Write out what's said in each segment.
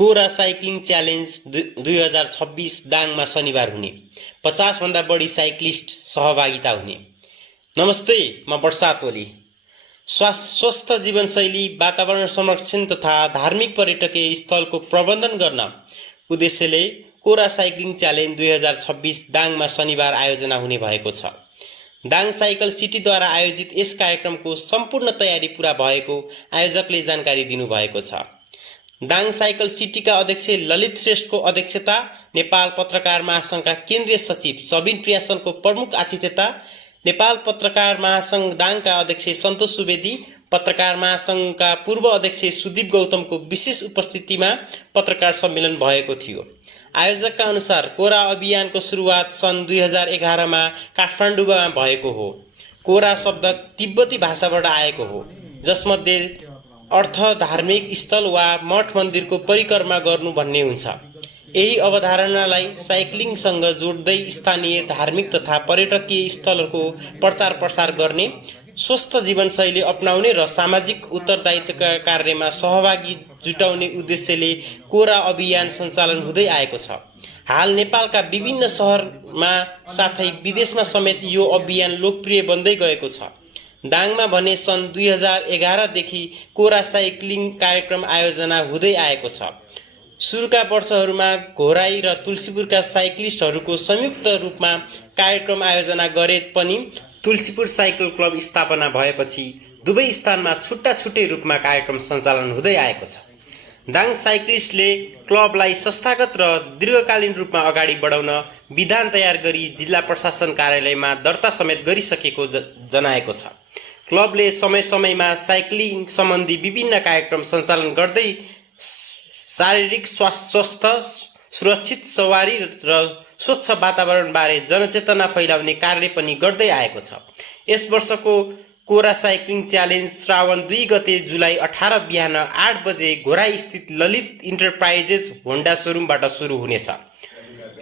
कोरा cycling challenge 2026 दाङमा शनिबार हुने। 50 भन्दा बढी साइक्लिस्ट सहभागिता हुने। नमस्ते, म बर्सात ओली। स्वस्थ जीवनशैली, वातावरण संरक्षण तथा धार्मिक पर्यटकीय स्थलको प्रबन्धन गर्न उद्देश्यले कोरा साइक्लिङ च्यालेन्ज 2026 दाङमा शनिबार आयोजना हुने भएको छ। दाङ साइकल सिटीद्वारा आयोजित यस कार्यक्रमको सम्पूर्ण तयारी पूरा भएको आयोजकले जानकारी दिनुभएको छ। दाङ साइकल सिटीका अध्यक्ष ललित श्रेष्ठको अध्यक्षता, नेपाल पत्रकार महासङ्घका केन्द्रीय सचिव सबिन प्रियासनको प्रमुख आतिथ्यता, नेपाल पत्रकार महासङ्घ दाङका अध्यक्ष सन्तोष सुवेदी, पत्रकार महासङ्घका पूर्व अध्यक्ष सुदीप गौतमको विशेष उपस्थितिमा पत्रकार सम्मेलन भएको थियो। आयोजकका अनुसार कोरा अभियानको सुरुवात सन् 2011 मा काठमाडौँमा भएको हो। कोरा शब्द तिब्बती भाषाबाट आएको हो, जसमध्ये अर्थ धार्मिक स्थल वा मठ मन्दिरको परिक्रमा गर्नु भन्ने हुन्छ। यही अवधारणालाई साइक्लिङसँग जोड्दै स्थानीय धार्मिक तथा पर्यटकीय स्थलहरूको प्रचार प्रसार गर्ने, स्वस्थ जीवनशैली अपनाउने र सामाजिक उत्तरदायित्वका कार्यमा सहभागी जुटाउने उद्देश्यले कोरा अभियान सञ्चालन हुँदै आएको छ। हाल नेपालका विभिन्न सहरमा साथै विदेशमा समेत यो अभियान लोकप्रिय बन्दै गएको छ। दाङमा भने सन् 2011 देखि कोरा साइक्लिङ कार्यक्रम आयोजना हुँदै आएको छ। सुरुका वर्षहरूमा घोराई र तुलसीपुरका साइक्लिस्टहरूको संयुक्त रूपमा कार्यक्रम आयोजना गरे पनि तुलसीपुर साइकल क्लब स्थापना भएपछि दुवै स्थानमा छुट्टा छुट्टै रूपमा कार्यक्रम सञ्चालन हुँदै आएको छ। दाङ साइक्लिस्टले क्लबलाई संस्थागत र दीर्घकालीन रूपमा अगाडि बढाउन विधान तयार गरी जिल्ला प्रशासन कार्यालयमा दर्ता समेत गरिसकेको जनाएको छ। क्लबले समय समयमा साइक्लिङ सम्बन्धी विभिन्न कार्यक्रम सञ्चालन गर्दै शारीरिक स्वास्थ्य, सुरक्षित सवारी र स्वच्छ वातावरणबारे जनचेतना फैलाउने कार्य पनि गर्दै आएको छ। यस वर्षको कोरा साइक्लिङ च्यालेन्ज श्रावण 2 गते जुलाई 18 बिहान 8 बजे घोराई स्थित ललित इन्टरप्राइजेज होन्डा सोरुमबाट सुरु हुनेछ।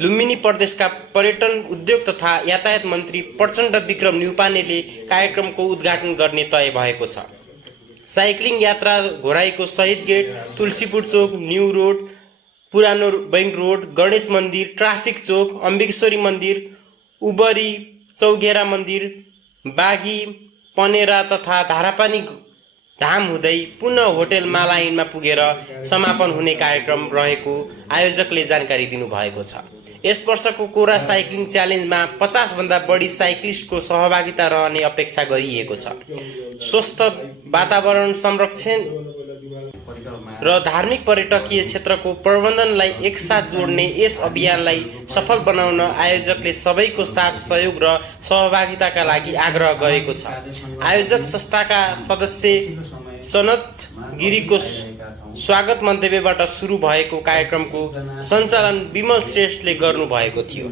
लुम्बिनी प्रदेशका पर्यटन उद्योग तथा यातायात मन्त्री प्रचण्ड विक्रम न्युपानेले कार्यक्रमको उद्घाटन गर्ने तय भएको छ। साइक्लिङ यात्रा घोराईको शहीद गेट, तुलसीपुर चोक, न्यू रोड, पुरानो बैंक रोड, गणेश मन्दिर, ट्राफिक चोक, अम्बिकेश्वरी मन्दिर, उबरी चौघेरा मन्दिर, बागी पनेरा तथा धारापानी धाम हुँदै पुनः होटल मालाइनमा पुगेर समापन हुने कार्यक्रम रहेको आयोजकले जानकारी दिनुभएको छ। यस वर्षको कोरा साइक्लिङ च्यालेन्जमा 50 भन्दा बढी साइक्लिस्टको सहभागिता रहने अपेक्षा गरिएको छ। स्वस्थ वातावरण संरक्षण र धार्मिक पर्यटकीय क्षेत्रको प्रबन्धनलाई एकसाथ जोड्ने यस अभियानलाई सफल बनाउन आयोजकले सबैको साथ सहयोग र सहभागिताका लागि आग्रह गरेको छ। आयोजक संस्थाका सदस्य सनत गिरीको स्वागत मन्तव्यबाट सुरु भएको कार्यक्रमको सञ्चालन विमल श्रेष्ठले गर्नुभएको थियो।